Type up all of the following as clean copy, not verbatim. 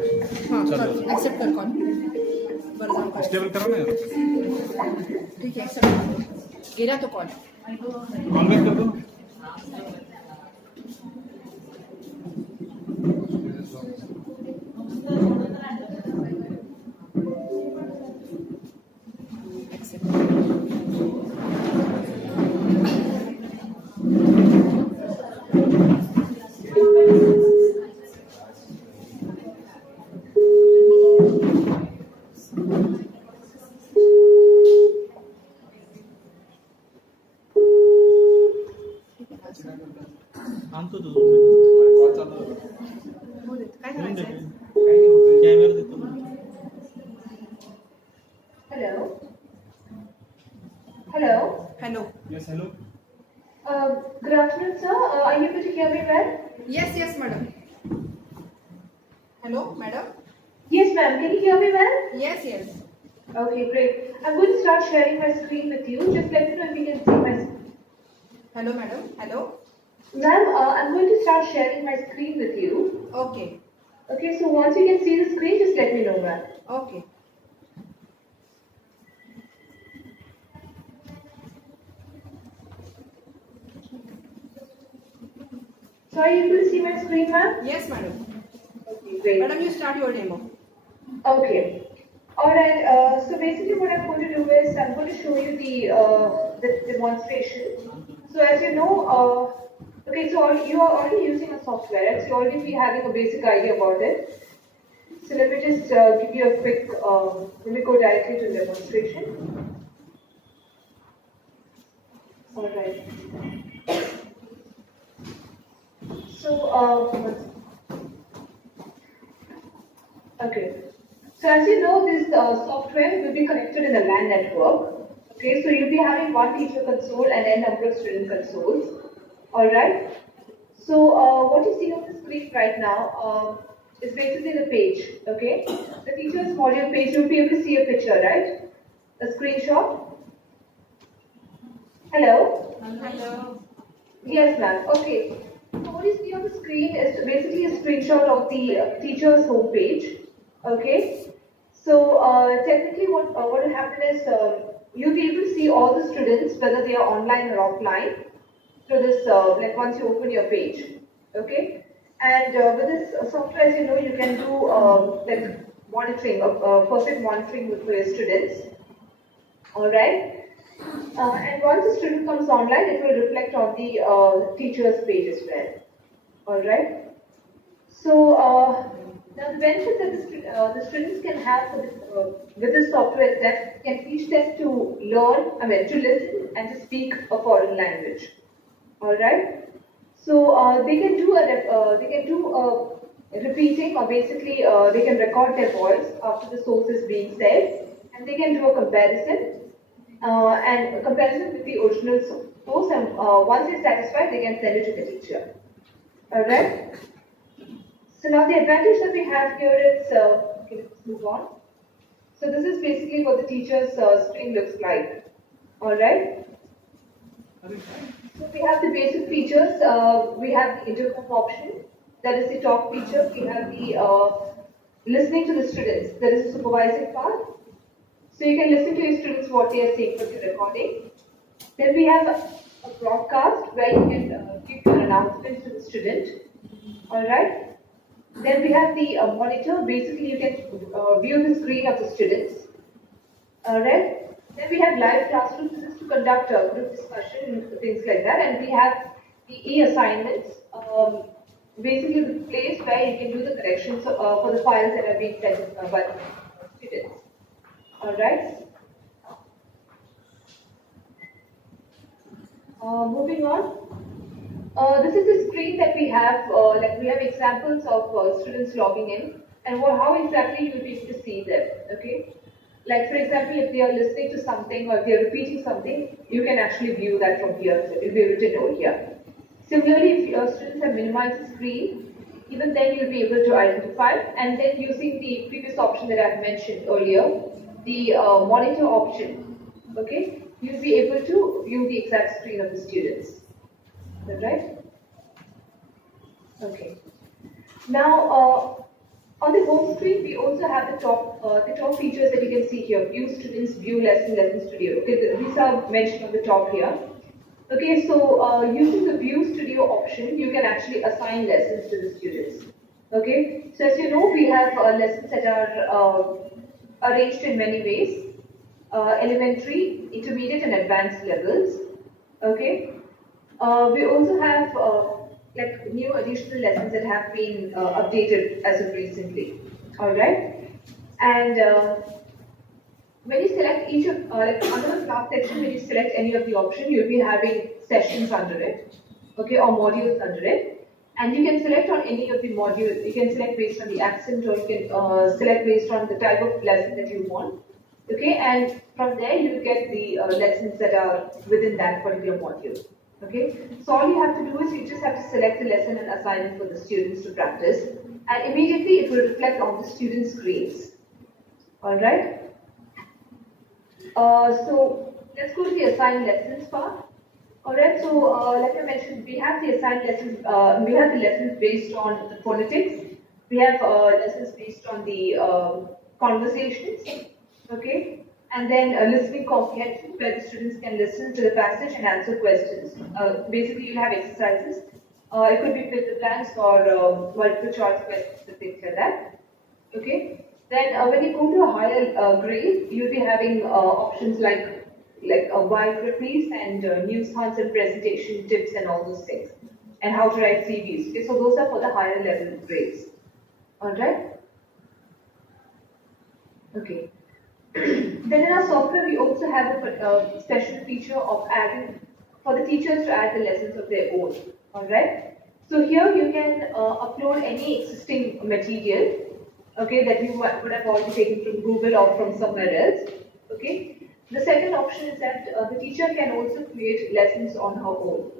हाँ चलो एक्सेप्ट कर कॉल बरं जाऊन कर स्टेबल करा ना ठीक आहे एक्सेप्ट कर गेला तो कॉल कॉल बैक कर दो ना आणतो तो कॉल चालू हो देत काय करायचं कॅमेरा देतो Hello. Hello. Hello yes hello Good afternoon, sir. Are you able to hear me well? Yes madam hello madam Yes, ma'am. Can you hear me well? Yes Okay, great. I'm going to start sharing my screen with you. Just let me know if you can see my screen. Hello madam hello Ma'am, I'm going to start sharing my screen with you. Okay Okay, so once you can see the screen, just let me know, ma'am. Okay So are you able to see my screen, ma'am? Yes madam Okay, great. Madam you start your demo Okay. All right. So basically, what I'm going to do is I'm going to show you the demonstration. So as you know, okay, so you are already using a software, right? So you already be having a basic idea about it. So let me just give you a quick. Let me go directly to the demonstration. All right. So okay. So as you know, this software will be connected in a LAN network. Okay, so you'll be having one teacher console and n number of student consoles. All right. So what you see on the screen right now is basically the page. Okay, the teacher's module page. You'll be able to see a picture, right? A screenshot. Hello. Hello Yes, ma'am. Okay. So what you see on the screen is basically a screenshot of the teacher's homepage. Okay. So technically, what will happen is you'll be able to see all the students, whether they are online or offline, through this like once you open your page. Okay. And with this software, as you know, you can do like monitoring, perfect monitoring for your students. All right. And once the student comes online, it will reflect on the teacher's page as well. All right. So now the benefit that the students can have with this software is that can teach them to learn, to listen and to speak a foreign language. All right. So they can do repeating, or basically they can record their voice after the source is being said, and they can do a comparison. And a comparison with the original source, and once they're satisfied, they can send it to the teacher. All right. So now the advantage that we have here is, okay, let's move on. So this is basically what the teacher's screen looks like. All right. So we have the basic features. We have the intercom option, that is the talk feature. We have the listening to the students, that is the supervising part. So you can listen to your students what they are saying for the recording. Then we have a broadcast where you can give your announcements to the student. All right. Then we have the monitor. Basically, you can view the screen of the students. All right. Then we have live classrooms. This is to conduct a group discussion and things like that. And we have the e-assignments. Basically, the place where you can do the corrections for the files that are being sent by the students. All right. Moving on. This is the screen that we have. Like we have examples of students logging in, and how exactly you will be able to see them. Okay. Like for example, if they are listening to something or if they are repeating something, you can actually view that from here. So you'll be able to know here. Similarly, if your students have minimized the screen, even then you'll be able to identify. And then using the previous option that I've mentioned earlier, the monitor option, okay, you'll be able to view the exact screen of the students. Is that right? Okay. Now, On the home screen, we also have the top features that you can see here: view students, view lesson, lesson studio. Okay, these are mentioned on the top here. Okay, so using the view studio option, you can actually assign lessons to the students. Okay, so as you know, we have lessons that are arranged in many ways: elementary, intermediate, and advanced levels. Okay, we also have like new additional lessons that have been updated as of recently. All right, and when you select each of like under the class section, when you select any of the option, you'll be having sessions under it, okay, or modules under it, and you can select on any of the modules. You can select based on the accent, or you can select based on the type of lesson that you want. Okay, and from there you get the lessons that are within that particular module. Okay, so all you have to do is you just have to select the lesson and assign it for the students to practice, and immediately it will reflect on the students' screens. All right. So let's go to the assigned lessons part. All right. So like I mentioned, we have the assigned lessons. We have the lessons based on the phonetics. We have lessons based on the conversations. Okay. And then listening comprehension, where the students can listen to the passage and answer questions. Basically, you'll have exercises. It could be fill the blanks or multiple choice questions and things like that. Okay. Then when you go to a higher grade, you'll be having options like biographies and news hunts and presentation tips and all those things, and how to write CVs. Okay. So those are for the higher level grades. All right. Okay. Then in our software, we also have a special feature of adding, for the teachers to add the lessons of their own. All right. So here you can upload any existing material, okay, that you would have already taken from Google or from somewhere else. Okay. The second option is that the teacher can also create lessons on her own.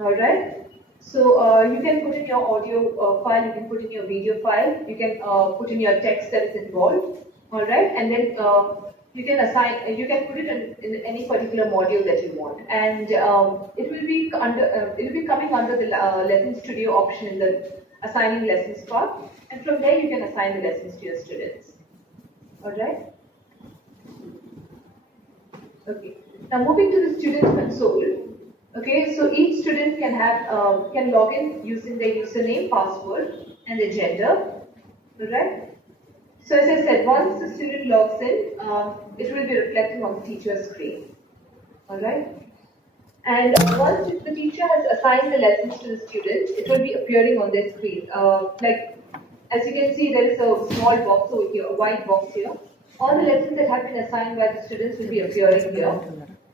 All right. So you can put in your audio file, you can put in your video file, you can put in your text that is involved. All right, and then you can assign, you can put it in any particular module that you want, and it will be coming under the lesson studio option in the assigning lessons part, and from there you can assign the lessons to your students. All right. Okay. Now moving to the student console. Okay, so each student can log in using their username, password, and their gender. All right. So as I said, once the student logs in, it will be reflecting on the teacher's screen. All right. And once the teacher has assigned the lessons to the students, it will be appearing on their screen. Like as you can see, there is a small box over here, a white box here. All the lessons that have been assigned by the students will be appearing here.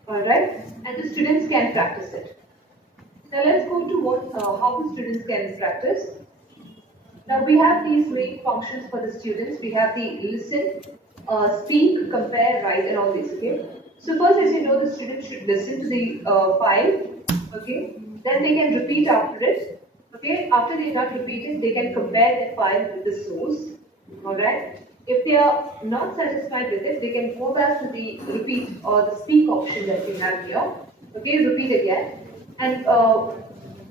All right. And the students can practice it. Now let's go to how the students can practice. Now we have these main functions for the students. We have the listen, speak, compare, write, and all these. Okay. So first, as you know, the students should listen to the file. Okay. Then they can repeat after it. Okay. After they are done repeating, they can compare the file with the source. All right. If they are not satisfied with it, they can go back to the repeat or the speak option that we have here. Okay. Repeat again. And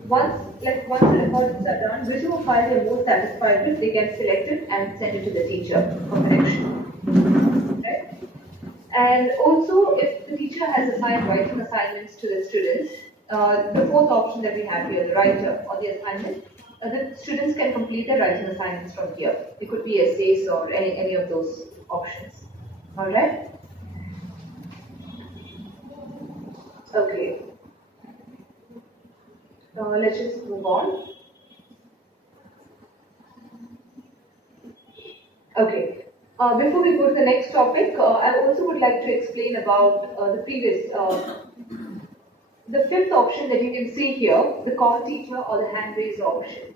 once the recordings are done, whichever file they are most satisfied with, they can select it and send it to the teacher for correction. Okay? And also, if the teacher has assigned writing assignments to the students, the fourth option that we have here, the writer or the assignment, the students can complete their writing assignments from here. It could be essays or any of those options. All right? Okay. Let's just move on. Okay. Before we go to the next topic, I also would like to explain about the previous, the fifth option that you can see here, the call teacher or the hand raise option.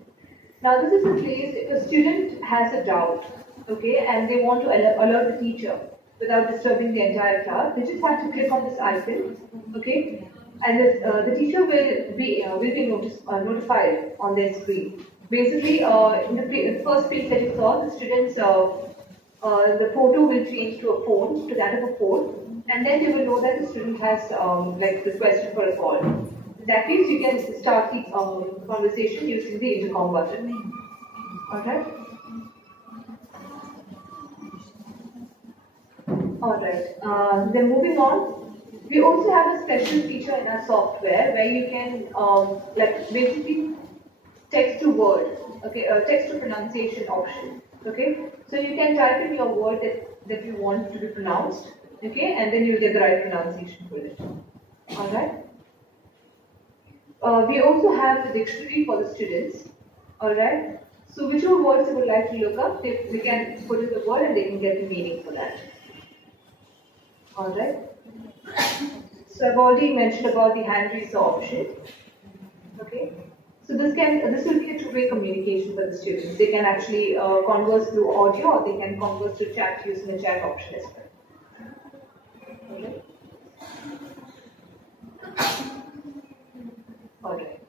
Now this is in place if a student has a doubt, okay, and they want to alert the teacher without disturbing the entire class. They just have to click on this icon, okay, and the teacher will be notified on their screen. Basically, in the first page that you saw, the students, the photo will change to a phone, to that of a phone, and then they will know that the student has like requested for a call. In that case, you can start the conversation using the intercom button. All right. Alright, then moving on, we also have a special feature in our software where you can like basically text to word, okay, text to pronunciation option, okay. So you can type in your word that you want to be pronounced, okay, and then you'll get the right pronunciation for it. Alright. We also have the dictionary for the students, alright. So whichever words they would like to look up, they can put in the word and they can get the meaning for that. Alright. So I've already mentioned about the hand raiser option. Okay. So this will be a two-way communication for the students. They can actually converse through audio or they can converse through chat using the chat option as well. Okay. Alright.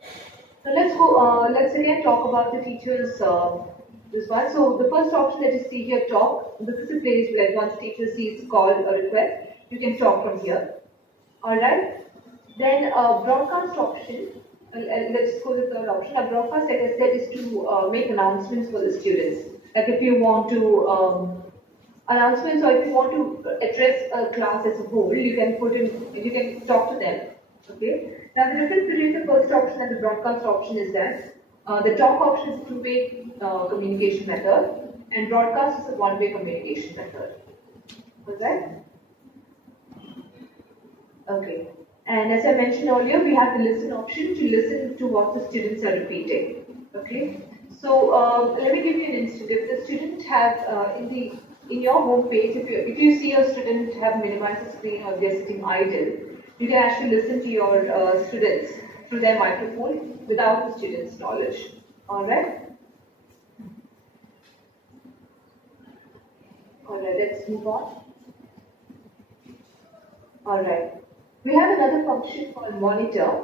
So let's go. Let's again talk about the teachers. This one. So the first option that you see here, talk. This is a place where once the teacher sees call or request, you can talk from here. Alright. Then broadcast option. Let's go to the third option. A broadcast, like I said, is to make announcements for the students. Like if you want to announcements or if you want to address a class as a whole, you can talk to them. Okay. Now the difference between the first option and the broadcast option is that the talk option is a two-way communication method, and broadcast is a one-way communication method. Alright. Okay. And as I mentioned earlier, we have the listen option to listen to what the students are repeating. Okay. So let me give you an instance. If the student have in your home page, if you see a student have minimized the screen or they're sitting idle, you can actually listen to your students through their microphone without the student's knowledge. All right. All right. Let's move on. All right. We have another function called monitor.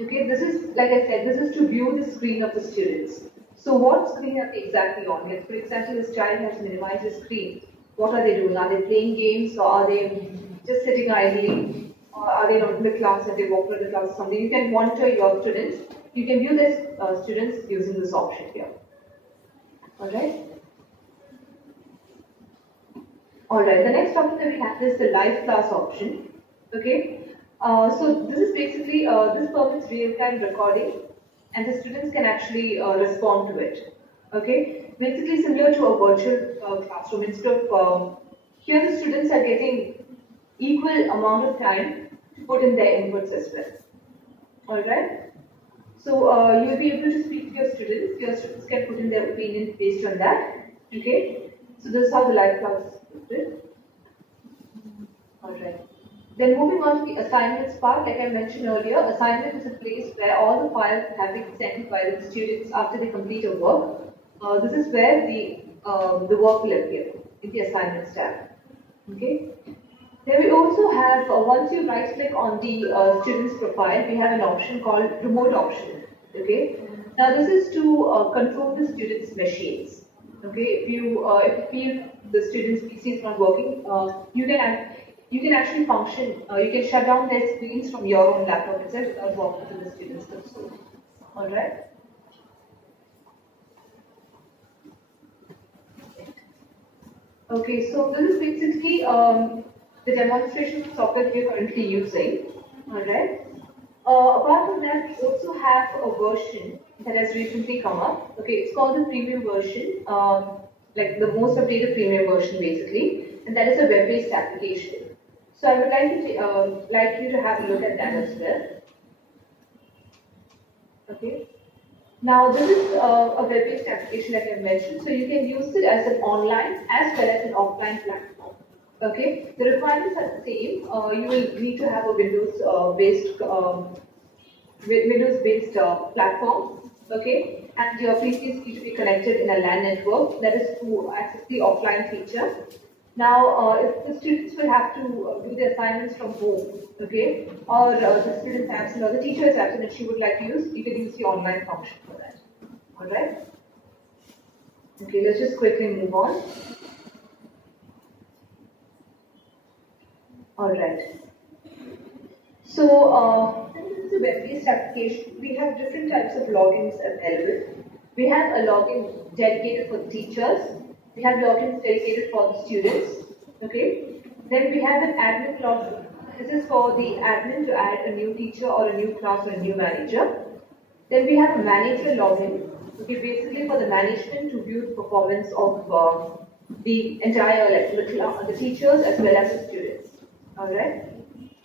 Okay, this is, like I said, this is to view the screen of the students. So what screen are they exactly on? Like, for example, this child has minimized the screen. What are they doing? Are they playing games or are they just sitting idly? Or are they not in the class and they walk through the class or something? You can monitor your students. You can view this students using this option here. Alright? Alright, the next option that we have is the live class option. Okay, so this is basically, this permits real-time recording and the students can actually respond to it. Okay, basically similar to a virtual classroom. Instead of, here the students are getting equal amount of time to put in their inputs as well. Alright, so you'll be able to speak to your students can put in their opinion based on that. Okay, so this is how the live class is built. Alright. Then moving on to the assignments part, like I mentioned earlier, assignment is a place where all the files have been sent by the students after they complete a work. This is where the work will appear in the assignments tab. Okay. Then we also have, once you right click on the student's profile, we have an option called remote option. Okay. Now this is to control the student's machines. Okay. If you feel the student's PC is not working, you can actually function, you can shut down their screens from your own laptop itself without walking to the student's console. Alright? Okay, so this is basically the demonstration of software we are currently using. Alright? Apart from that, we also have a version that has recently come up. Okay, it's called the premium version, like the most updated premium version basically, and that is a web-based application. So I would like you to have a look at that as well. Okay. Now this is a web-based application like I mentioned, so you can use it as an online as well as an offline platform. Okay. The requirements are the same. You will need to have a Windows-based platform. Okay. And your PCs need to be connected in a LAN network. That is to access the offline feature. Now, if the students will have to do the assignments from home, okay, or the student's absent or the teacher is absent and she would like to use, you can use the online function for that. Alright? Okay, let's just quickly move on. Alright. So, this is a web-based application. We have different types of logins available. We have a login dedicated for the teachers. We have logins dedicated for the students. Okay. Then we have an admin login. This is for the admin to add a new teacher or a new class or a new manager. Then we have a manager login, which is basically for the management to view the performance of the entire the teachers as well as the students. All right.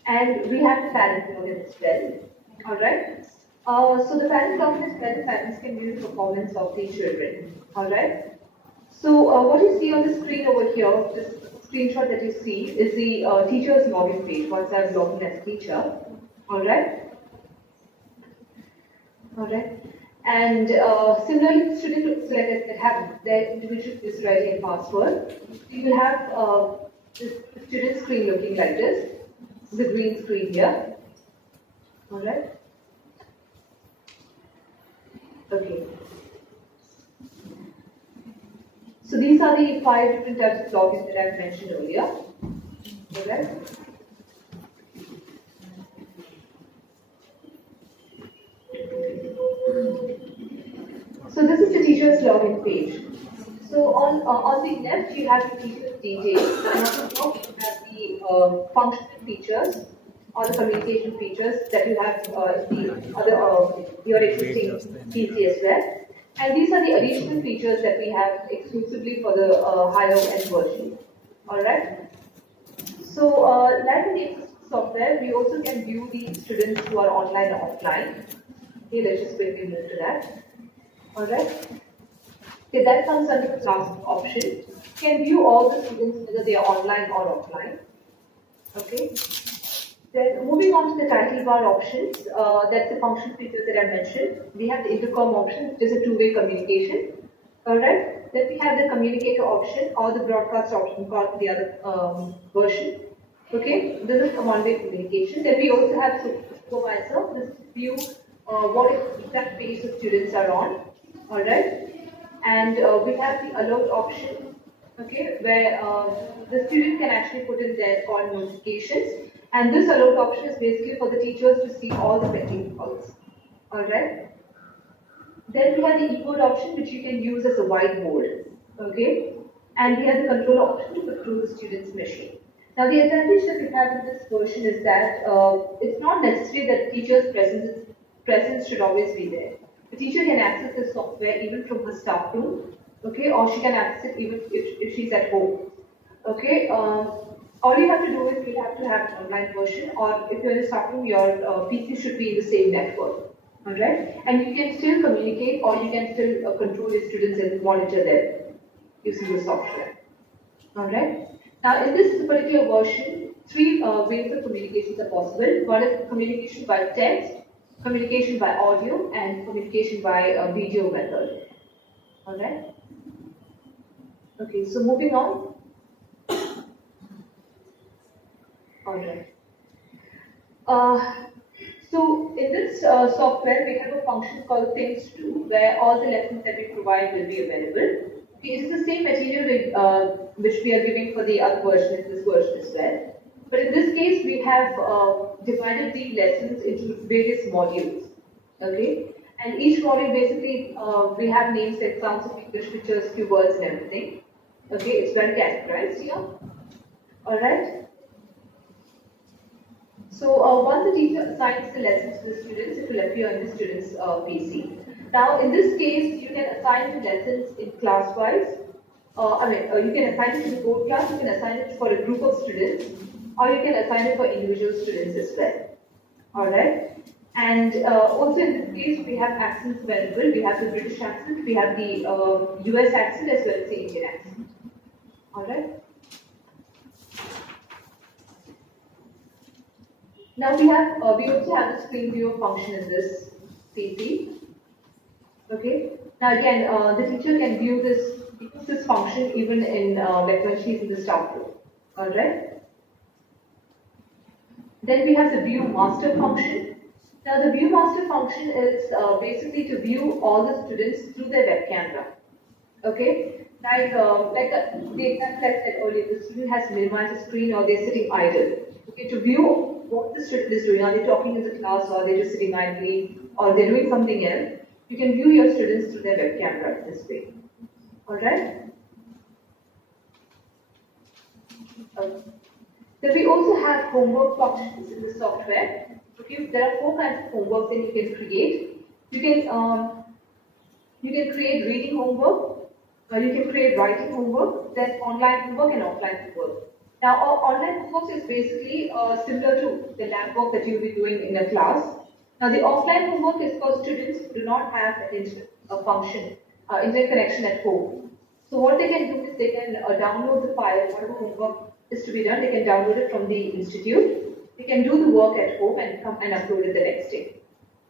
And we have the parent login as well. All right. So the parent login is where the parents can view the performance of the children. All right. So what you see on the screen over here, this screenshot that you see is the teacher's login page once I've logged in as teacher. All right. All right. And similarly, the student will select that have their individual is writing password. You will have the student screen looking like this. This is the green screen here. All right. Okay. So these are the 5 different types of logins that I've mentioned earlier. All right. So this is the teacher's login page. So on the left you have the teacher's details, and on the top you have the functional features or the communication features that you have the other your existing PC as well. And these are the additional features that we have exclusively for the higher end version. All right. So like in the existing software, we also can view the students who are online or offline. Okay, let's just quickly move to that. All right. Okay, that comes under the class option. You can view all the students whether they are online or offline. Okay. Then moving on to the title bar options, that's the function features that I mentioned. We have the intercom option, which is a two-way communication. All right. Then we have the communicator option or the broadcast option called the other version. Okay. This is a one-way communication. Then we also have supervisor. This view what exact page the students are on. All right. And we have the alert option. Okay, where the student can actually put in their call notifications. And this alert option is basically for the teachers to see all the pending calls. All right. Then we have the e-board option, which you can use as a whiteboard. Okay. And we have the control option to control the student's machine. Now, the advantage that we have in this version is that it's not necessary that teacher's presence should always be there. The teacher can access the software even from her staff room. Okay, or she can access it even if she's at home. Okay. All you have to do is you have to have an online version, or if you're in a staff room, your PC should be in the same network. All right, and you can still communicate, or you can still control your students and monitor them using the software. All right. Now, in this particular version, 3 ways of communications are possible. One is communication by text, communication by audio, and communication by video method. All right. Okay. So moving on. All right. So in this software, we have a function called things to do, where all the lessons that we provide will be available. Okay, it is the same material which we are giving for the other version, in this version as well. But in this case, we have divided the lessons into various modules. Okay, and each module basically we have names like sounds of English, pictures, keywords, and everything. Okay, it's well categorized here. All right. So once the teacher assigns the lessons to the students, it will appear on the student's PC. Now, in this case, you can assign the lessons in class-wise. You can assign it to the whole class, you can assign it for a group of students, or you can assign it for individual students as well. All right. And also in this case, we have accents available. We have the British accent, we have the US accent, as well as the Indian accent. All right. Now we also have the screen viewer function in this PC. Okay. Now again, the teacher can view this function even in like when she's in the staff room. All right. Then we have the Viewmaster function. Now the Viewmaster function is basically to view all the students through their web camera. Okay. Like the example I said earlier, the student has minimized the screen or they're sitting idle. Okay. To view what the student is doing, are they talking in the class, or they're just sitting idly, or they're doing something else, you can view your students through their web camera this way. All right. Then we also have homework functions in the software. Okay, there are 4 kinds of homework that you can create. You can create reading homework, you can create writing homework, then online homework and offline homework. Now, online homework is basically similar to the lab work that you'll be doing in a class. Now, the offline homework is for students who do not have internet connection at home. So what they can do is they can download the file, whatever homework is to be done, they can download it from the institute. They can do the work at home and come and upload it the next day.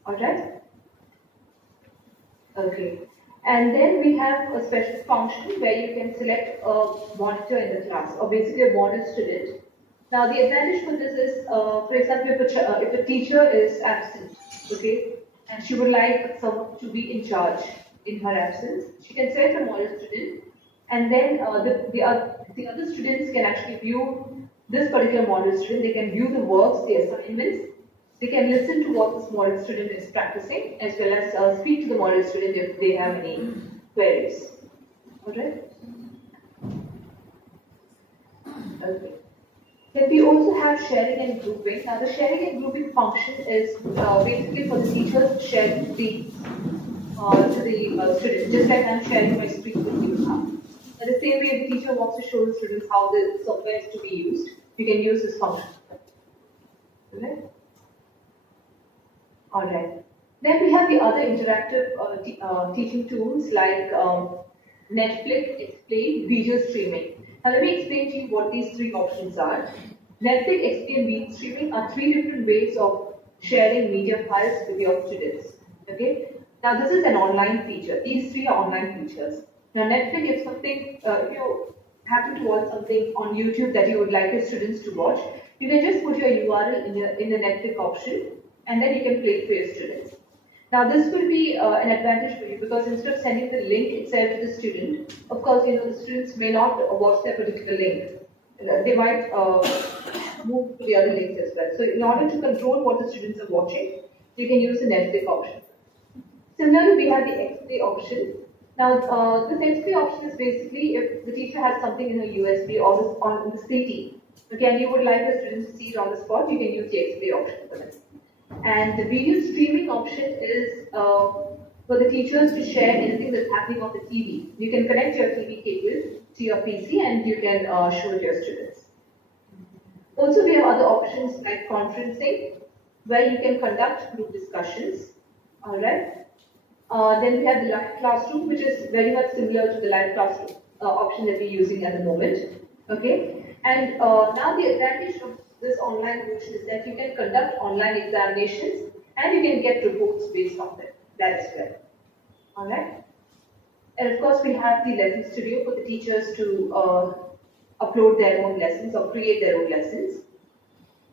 Alright? Okay. And then we have a special function where you can select a monitor in the class, or basically a model student. Now the advantage for this is, for example, if a teacher is absent, okay, and she would like someone to be in charge in her absence, she can select a model student, and then the other students can actually view this particular model student. They can view the works, the assignments. They can listen to what this model student is practicing, as well as speak to the model student if they have any queries. Alright? Okay. Then we also have sharing and grouping. Now the sharing and grouping function is basically for the teachers to share the to the students, just like I'm sharing my screen with you now. In the same way, if the teacher wants to show the students how the software is to be used, you can use this function. Okay? Alright. Then we have the other interactive teaching tools like Netflix, Explain, video streaming. Now let me explain to you what these 3 options are. Netflix, Explain, video streaming are 3 different ways of sharing media files with your students. Okay. Now this is an online feature. These 3 are online features. Now Netflix, if something, if you happen to watch something on YouTube that you would like your students to watch, you can just put your URL in the Netflix option, and then you can play it for your students. Now this will be an advantage for you, because instead of sending the link itself to the student, of course, the students may not watch that particular link. They might move to the other links as well. So in order to control what the students are watching, you can use the Netflix option. Similarly, we have the X-Play option. Now, this X-Play option is basically if the teacher has something in a USB or on the CD, okay, and you would like the students to see it on the spot, you can use the X-Play option for that. And the video streaming option is for the teachers to share anything that's happening on the TV. You can connect your TV cable to your PC and you can show it to your students. Also, we have other options like conferencing, where you can conduct group discussions. Alright. Then we have the live classroom, which is very much similar to the live classroom option that we're using at the moment. Okay. And now the advantage of this online version is that you can conduct online examinations and you can get reports based on that as well. Alright. And of course, we have the lesson studio for the teachers to upload their own lessons or create their own lessons.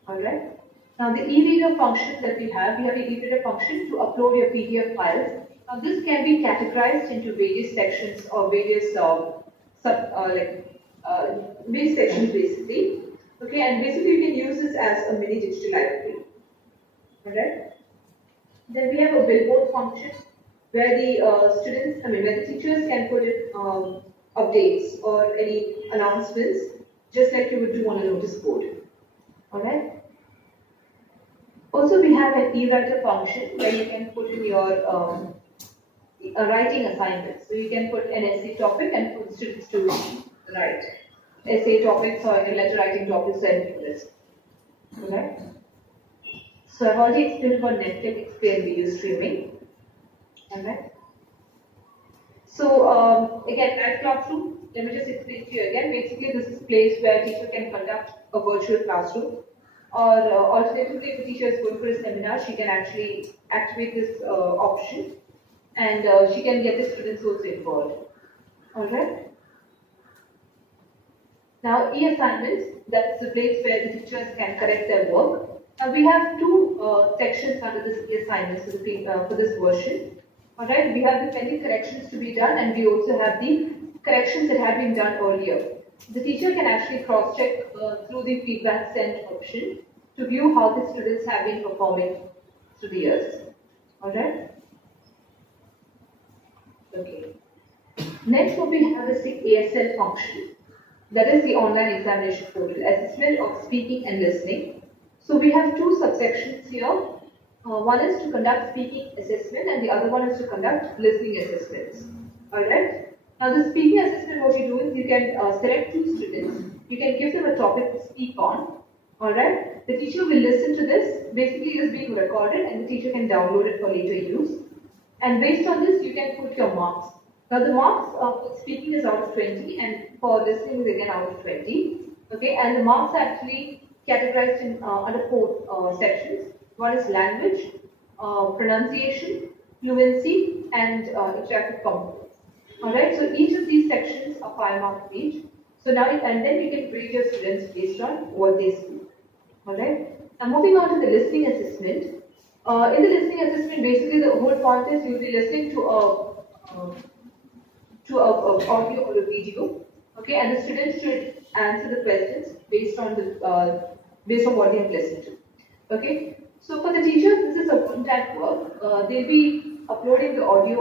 Alright. Now the e-reader function that we have an e-reader function to upload your PDF files. Now this can be categorized into various sections or various various sections basically. Okay, and basically you can use this as a mini digital library. Alright. Then we have a billboard function where where the teachers can put in updates or any announcements, just like you would do on a notice board. Alright. Also, we have an e-writer function where you can put in your writing assignments. So you can put an essay topic and put students to write essay topics or letter writing topics and this. Okay. So I've already explained about Netflix, Explain, video streaming. Alright. So again, live classroom. Let me just explain to you again. Basically, this is a place where a teacher can conduct a virtual classroom. Or alternatively, if the teacher is going for a seminar, she can actually activate this option, and she can get the students also involved. Alright. Now, e-assignments, that's the place where the teachers can correct their work. Now, we have 2 sections under this e-assignments for this version. Alright, we have the pending corrections to be done, and we also have the corrections that have been done earlier. The teacher can actually cross-check through the feedback sent option to view how the students have been performing through the years. Alright? Okay. Next, what we have is the ASL function. that is the online examination portal, assessment of speaking and listening. So we have two subsections here. One is to conduct speaking assessment and the other one is to conduct listening assessments. Alright? Now the speaking assessment, what you do is you can select two students, you can give them a topic to speak on. Alright? The teacher will listen to this, basically it is being recorded and the teacher can download it for later use. And based on this, you can put your marks. Now the marks for speaking is out of 20 and for listening is again out of 20. Okay, and the marks are actually categorized in under four sections. One is language, pronunciation, fluency, and interactive competence. Alright, so each of these sections are 5 marks each. So now, and then you can grade your students based on what they speak. Alright, now moving on to the listening assessment. In the listening assessment, basically the whole point is you'll be listening to a audio or a video. Okay, and the students should answer the questions based on what they have listened to. Okay. So for the teachers, this is a one-time work. They'll be uploading the audio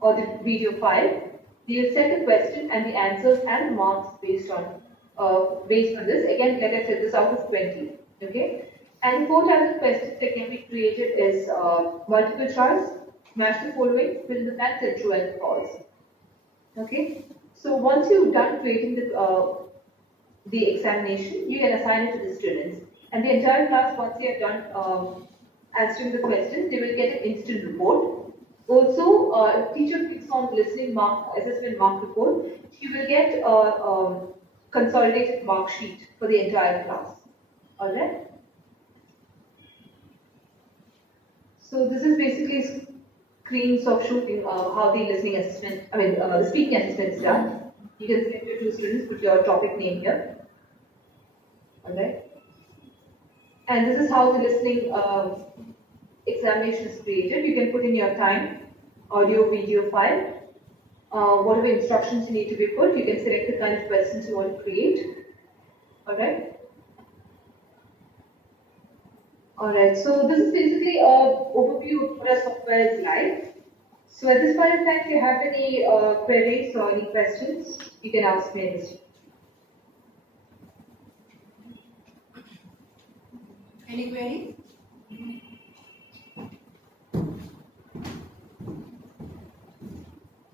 or the video file. They'll set the question and the answers and the marks based on this. Again, like I said, this out of 20. Okay. And the 4 types of questions that can be created is multiple choice, match the following, fill in the blanks, and true and false. Okay. So once you've done creating the examination, you can assign it to the students. And the entire class, once they are done answering the questions, they will get an instant report. Also, if teacher clicks on listening assessment mark report, she will get a consolidated mark sheet for the entire class. Alright? So this is basically screens of showing how the listening assessment, the speaking assessment is done. You can select your 2 students, put your topic name here. Alright? And this is how the listening examination is created. You can put in your time, audio, video file, whatever instructions you need to be put. You can select the kind of questions you want to create. Alright? Alright, so this is basically an overview of what our software is like. So at this point in time, if you have any queries or any questions, you can ask me this. Any query?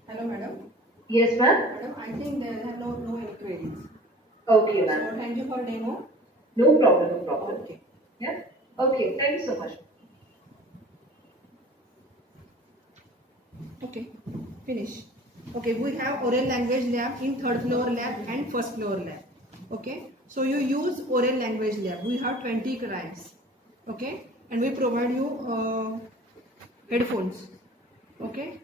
Hello, madam. Yes, ma'am. Madam, I think there are no any queries. Okay, ma'am. So thank you for demo. No problem, no problem. Okay. Yeah. Okay, thank you so much. Okay, finish. Okay, we have oral language lab in 3rd floor lab and 1st floor lab. Okay, so you use oral language lab. We have 20 clients. Okay, and we provide you headphones. Okay,